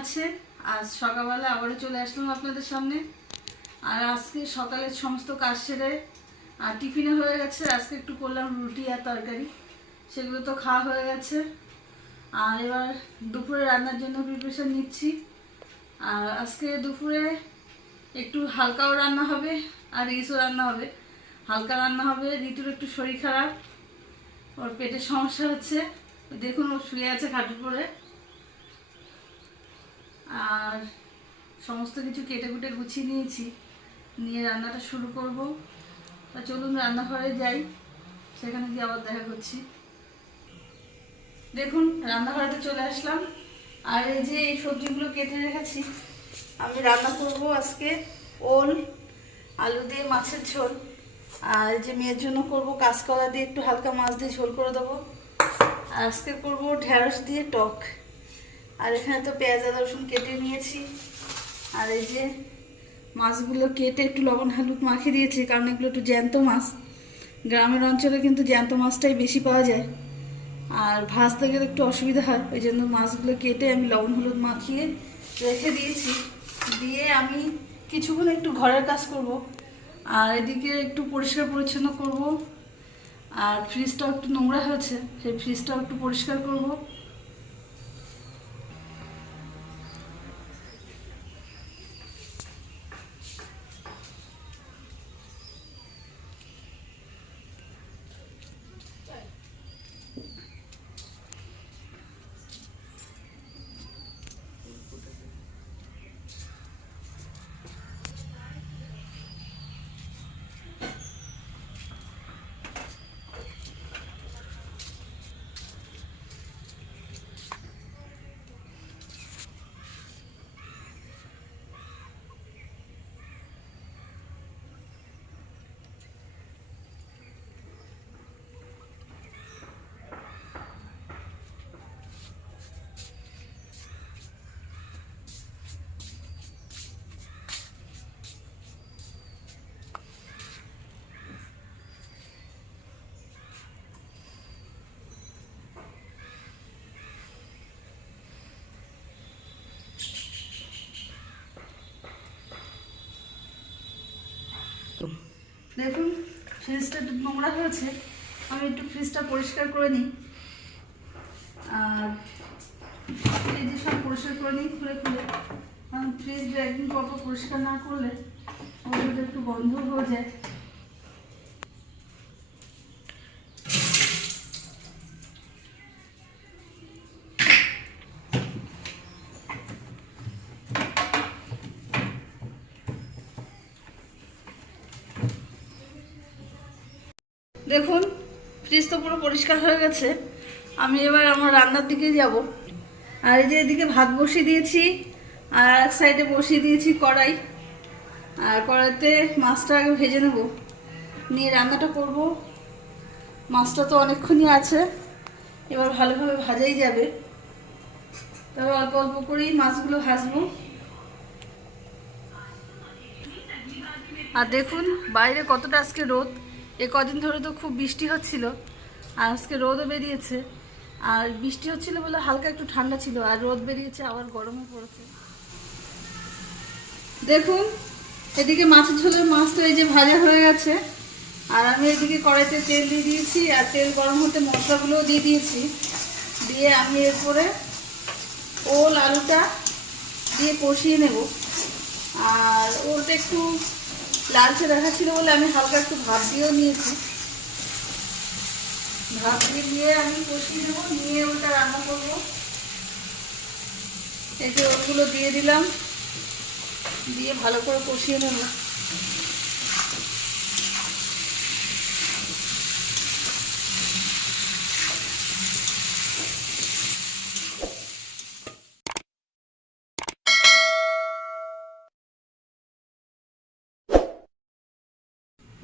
আছে? আজ সকালবেলা আবারও চলে আসলাম আপনাদের সামনে। আর আজকে সকালের সমস্ত কাজ সেরে আর টিফিনে হয়ে গেছে। আজকে একটু করলাম রুটি আর তরকারি, সেগুলো তো খাওয়া হয়ে গেছে। আর এবার দুপুরে রান্নার জন্য প্রিপারেশন নিচ্ছি। আর আজকে দুপুরে একটু হালকাও রান্না হবে আর রিচও রান্না হবে। হালকা রান্না হবে, ঋতুর একটু শরীর খারাপ, ওর পেটের সমস্যা হচ্ছে, দেখুন ও শুয়ে আছে খাটের পরে। আর সমস্ত কিছু কেটে কুটে গুছিয়ে নিয়েছি, নিয়ে রান্নাটা শুরু করব। তা চলুন রান্নাঘরে যাই, সেখানে গিয়ে আবার দেখা করছি। দেখুন রান্নাঘরেতে চলে আসলাম। আর এই যে এই সবজিগুলো কেটে রেখেছি, আমি রান্না করব আজকে ওল আলু দিয়ে মাছের ঝোল। আর এই যে মেয়ের জন্য করব কাঁচকলা দিয়ে একটু হালকা মাছ দিয়ে ঝোল করে দেবো। আর আজকে করব ঢেঁড়স দিয়ে টক। আর এখানে তো পেঁয়াজ আদা রসুন কেটে নিয়েছি। আর এই যে মাছগুলো কেটে একটু লবণ হলুদ মাখিয়ে দিয়েছি, কারণ এগুলো একটু জ্যান্ত মাছ। গ্রামের অঞ্চলে কিন্তু জ্যান্ত মাছটাই বেশি পাওয়া যায়, আর ভাজতে গেলে একটু অসুবিধা হয়। ওই জন্য মাছগুলো কেটে আমি লবণ হলুদ মাখিয়ে রেখে দিয়েছি। দিয়ে আমি কিছুক্ষণ একটু ঘরের কাজ করব, আর এদিকে একটু পরিষ্কার পরিচ্ছন্ন করব। আর ফ্রিজটাও একটু নোংরা হয়েছে, সেই ফ্রিজটাও একটু পরিষ্কার করব। দেখুন ফ্রিজটা একটু নোংরা হয়েছে, আমি একটু ফ্রিজটা পরিষ্কার করে নিই। আর এই যে সব পরিষ্কার করে নিই খুলে খুলে, কারণ ফ্রিজ একদিন পর পর পরিষ্কার না করলে ওগুলো একটু গন্ধ হয়ে যায়। দেখুন ফ্রিজ তো পুরো পরিষ্কার হয়ে গেছে। আমি এবার আমার রান্নার দিকে যাব। আর এই যে এদিকে ভাত বসিয়ে দিয়েছি, আর এক সাইডে বসিয়ে দিয়েছি কড়াই। আর কড়াইতে মাছটা আগে ভেজে নেব, নিয়ে রান্নাটা করব। মাছটা তো অনেকক্ষণই আছে, এবার ভালোভাবে ভাজাই যাবে। তবে অল্প অল্প করেই মাছগুলো ভাজবো। আর দেখুন বাইরে কতটা আজকে রোদ। এ কদিন ধরে তো খুব বৃষ্টি হচ্ছিল, আর আজকে রোদও বেরিয়েছে। আর বৃষ্টি হচ্ছিল বলে হালকা একটু ঠান্ডা ছিল, আর রোদ বেরিয়েছে আবার গরমও পড়েছে। দেখুন এদিকে মাছের ঝোলের মাছটা এই যে ভাজা হয়ে গেছে। আর আমি এদিকে কড়াইতে তেল দিয়ে দিয়েছি, আর তেল গরম হতে মশলাগুলোও দিয়ে দিয়েছি। দিয়ে আমি এরপরে ওল আলুটা দিয়ে কষিয়ে নেব। আর ওলটা একটু লালচে দেখা ছিল বলে আমি হালকা একটু ভাত দিয়েও নিয়েছি। ভাত দিয়ে আমি কষিয়ে নেবো, নিয়ে ওটা রান্না করবো। এই যে ওগুলো দিয়ে দিলাম, দিয়ে ভালো করে কষিয়ে নেব।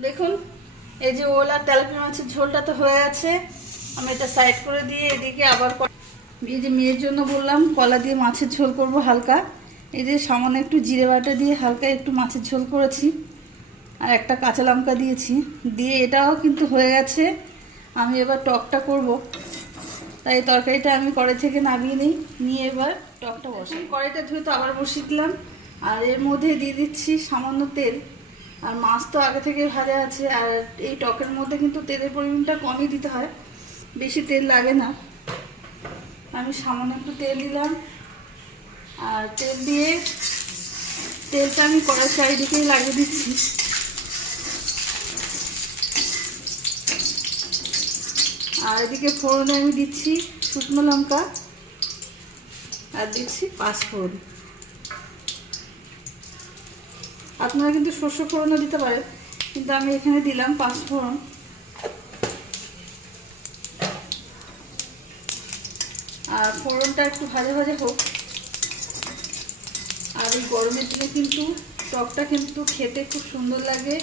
দেখুন এই যে ওল আর তেলাপিয়া মাছের ঝোলটা তো হয়ে গেছে। আমি এটা সাইড করে দিয়ে এদিকে আবার এই যে মেয়ের জন্য বললাম কলা দিয়ে মাছের ঝোল করব হালকা। এই যে সামান্য একটু জিরে বাটা দিয়ে হালকা একটু মাছের ঝোল করেছি, আর একটা কাঁচা লঙ্কা দিয়েছি। দিয়ে এটাও কিন্তু হয়ে গেছে। আমি এবার টকটা করব, তাই তরকারিটা আমি কড়াই থেকে নামিয়ে নিই, নিয়ে এবার টকটা বসাই। কড়াইটা ধুয়ে তো আবার বসিয়ে দিলাম, আর এর মধ্যে দিয়ে দিচ্ছি সামান্য তেল। আর মাছ তো আগে থেকে ভাজা আছে, আর এই টকের মধ্যে কিন্তু তেলের পরিমাণটা কমই দিতে হয়, বেশি তেল লাগে না। আমি সামান্য একটু তেল দিলাম, আর তেল দিয়ে তেলটা আমি কড়াই চারিদিকেই লাগিয়ে দিচ্ছি। আর এদিকে ফোড়নে আমি দিচ্ছি শুকনো লঙ্কা, আর দিচ্ছি পাঁচফোড়ন। আপনারা কিন্তু সর্ষে ফোড়নও দিতে পারেন, কিন্তু আমি এখানে দিলাম পাঁচফোড়ন। আর ফোড়নটা একটু ভাজা ভাজা হোক। আর এই গরমের দিনে কিন্তু টকটা কিন্তু খেতে খুব সুন্দর লাগে,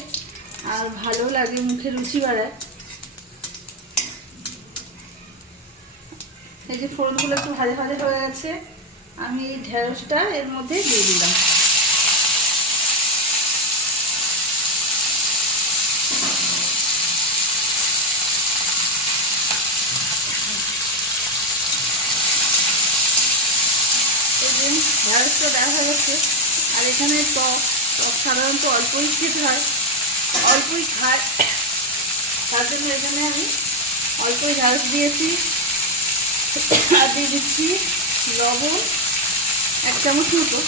আর ভালো লাগে, মুখে রুচি বাড়ায়। এই যে ফোড়নগুলো একটু ভাজা ভাজা হয়ে গেছে, আমি এই ঢেঁড়সটা এর মধ্যে দিয়ে দিলাম। এই যে ঢেঁড়সটা দেখা যাচ্ছে। আর এখানে টক সাধারণত অল্পই খেতে হয়, অল্পই খায়, তার জন্য এখানে আমি অল্পই ঢেঁড়স দিয়েছি। আর দিয়ে দিচ্ছি লবণ 1 চামচ মতো,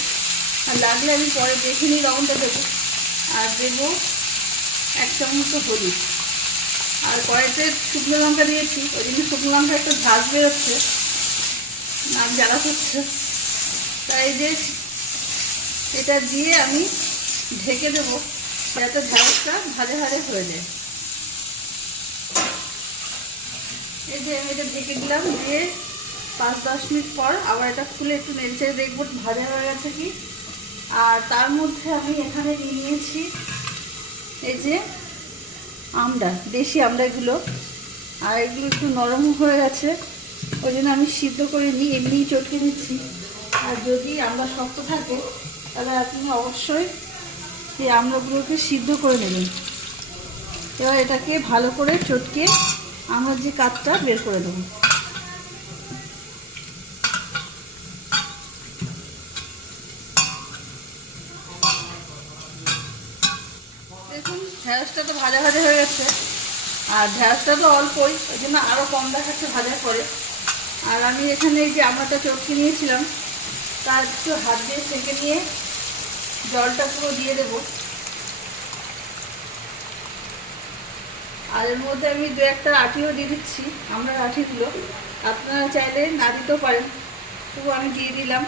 আর লাগলে আমি পরে দেখে নিই লবণটা দেবো। আর দেবো 1 চামচ মতো হলুদ। আর কড়াইতে শুকনো লঙ্কা দিয়েছি, ওই জন্য শুকনো লঙ্কা একটু ঝাঁজ বেরোচ্ছে, নাক জ্বালা করছে। তাই যে এটা দিয়ে আমি ঢেকে দেবো, যাতে ঢেঁড়সটা ভাজা ভাজা হয়ে যায়। এই যে আমি এটা ঢেকে দিলাম, দিয়ে 5-10 মিনিট পর আবার এটা খুলে একটু নেড়ে দেখবো ভাজা হয়ে গেছে কি। আর তার মধ্যে আমি এখানে নিয়েছি এই যে আমড়া, দেশি আমড়াগুলো। আর এগুলো একটু নরম হয়ে গেছে, ওই জন্য আমি সিদ্ধ করে নিই, এমনিই চটকে নিচ্ছি। আর যদি আমড়া শক্ত থাকে তাহলে আপনি অবশ্যই এই আমড়াগুলোকে সিদ্ধ করে নেবেন। এবার এটাকে ভালো করে চটকে আমরা যে কাঠটা বের করে দেবো। দেখুন ঢেঁড়সটা তো ভাজা ভাজা হয়ে গেছে, আর ঢেঁড়সটা তো অল্পই, ওই জন্য আরও কম দেখাচ্ছে ভাজার পরে। আর আমি এখানে এই যে আমড়াটা চটকে নিয়েছিলাম, তার একটু হাত দিয়ে সেঁকে নিয়ে জলটা পুরো দিয়ে দেবো। আর এর মধ্যে আমি 2-1টা আটিও দিয়ে দিচ্ছি, আমরা আটিগুলো আপনারা চাইলে না দিতেও পারেন, তবু আমি দিয়ে দিলাম।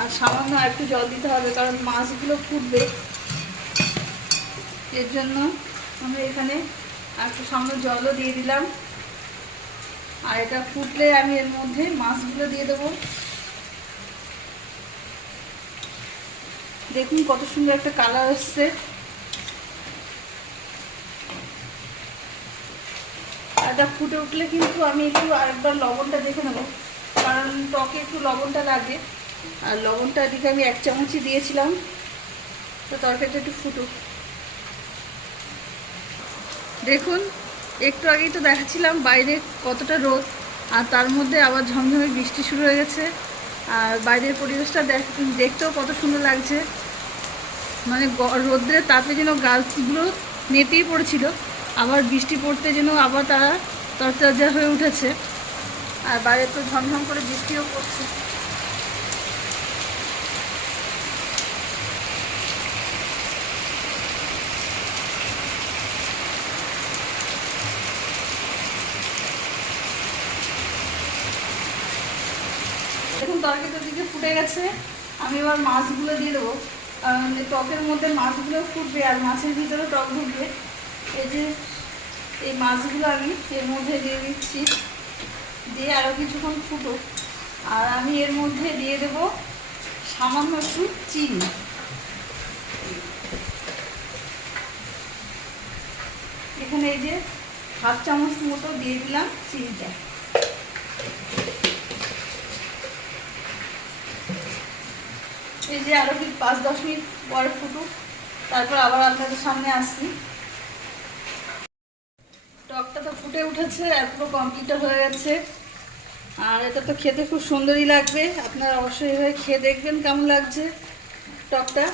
আর সামান্য একটু জল দিতে হবে, কারণ মাছগুলো ফুটবে, এর জন্য আমি এখানে একটু সামান্য জলও দিয়ে দিলাম। আর এটা ফুটলে আমি এর মধ্যে মাছগুলো দিয়ে দেবো। দেখুন কত সুন্দর একটা কালার এসছে। এটা ফুটে উঠলে কিন্তু আমি একটু আরেকবার লবণটা দেখে নেবো, কারণ টকে একটু লবণটা লাগে। আর লবণটা এদিকে আমি 1 চামচই দিয়েছিলাম, তো তরকারিটা একটু ফুটুক। দেখুন একটু আগেই তো দেখাচ্ছিলাম বাইরে কতটা রোদ, আর তার মধ্যে আবার ঝমঝমে বৃষ্টি শুরু হয়ে গেছে। আর বাইরের পরিবেশটা দেখতেও কত সুন্দর লাগছে, মানে রোদ্রের তাপে যেন গাছগুলো নেতিয়ে পড়েছিল, আবার বৃষ্টি পড়তে যেন আবার তারা তরতাজা হয়ে উঠেছে। আর বাইরে তো ঝমঝম করে বৃষ্টিও পড়ছে। দেখুন তরকারিটার দিকে ফুটে গেছে, আমি এবার মাছগুলো দিয়ে দেবো, কারণ টকের মধ্যে মাছগুলো ফুটবে আর মাছের ভিতরে টক ঢুকবে। এই যে এই মাছগুলো আমি এর মধ্যে দিয়ে দিচ্ছি, দিয়ে আরও কিছুক্ষণ ফুটো। আর আমি এর মধ্যে দিয়ে দেবো সামান্য একটু চিনি। এখানে এই যে 1/2 চামচ মতো দিয়ে দিলাম চিনিটা। এই যে আরও 5-10 মিনিট পরে ফুটুক, তারপর আবার আপনাদের সামনে আসছি। টকটা তো ফুটে উঠেছে, আর পুরো কমপ্লিট হয়ে গেছে। আর এটা তো খেতে খুব সুন্দরই লাগবে, আপনারা অবশ্যই এভাবে খেয়ে দেখবেন কেমন লাগছে টকটা।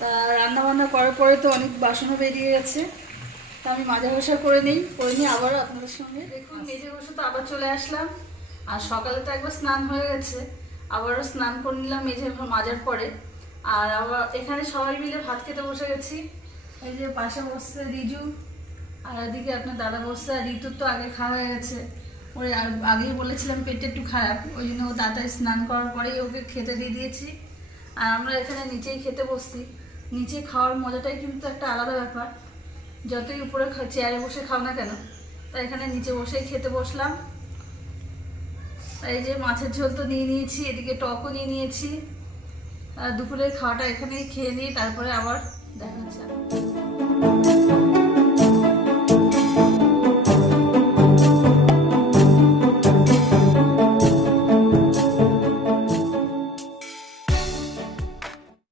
তা রান্নাবান্না করার পরে তো অনেক বাসনও বেরিয়ে গেছে, তা আমি মাজা ঘষা করে নিই আবারও আপনাদের সঙ্গে। দেখুন মেজে বসে তো আবার চলে আসলাম, আর সকালে তো একবার স্নান হয়ে গেছে, আবারও স্নান করে নিলাম মেজে মাজার পরে। আর আবার এখানে সবাই মিলে ভাত খেতে বসে গেছি। এই যে পাশে বসছে রিজু, আর এদিকে আপনার দাদা বসছে। আর ঋতুর তো আগে খাওয়া হয়ে গেছে, ওই আগেই বলেছিলাম পেটটা একটু খারাপ, ওই জন্য ও তাড়াতাড়ি স্নান করার পরেই ওকে খেতে দিয়ে দিয়েছি। আর আমরা এখানে নিচেই খেতে বসছি। নিচে খাওয়ার মজাটাই কিন্তু একটা আলাদা ব্যাপার, যতই উপরে চেয়ারে বসে খাও না কেন, তাই এখানে নিচে বসেই খেতে বসলাম। এই যে মাছের ঝোল তো নিয়ে নিয়েছি, এদিকে টকও নিয়ে নিয়েছি। আর দুপুরের খাওয়াটা এখানেই খেয়ে নিই, তারপরে আবার দেখা যাচ্ছে।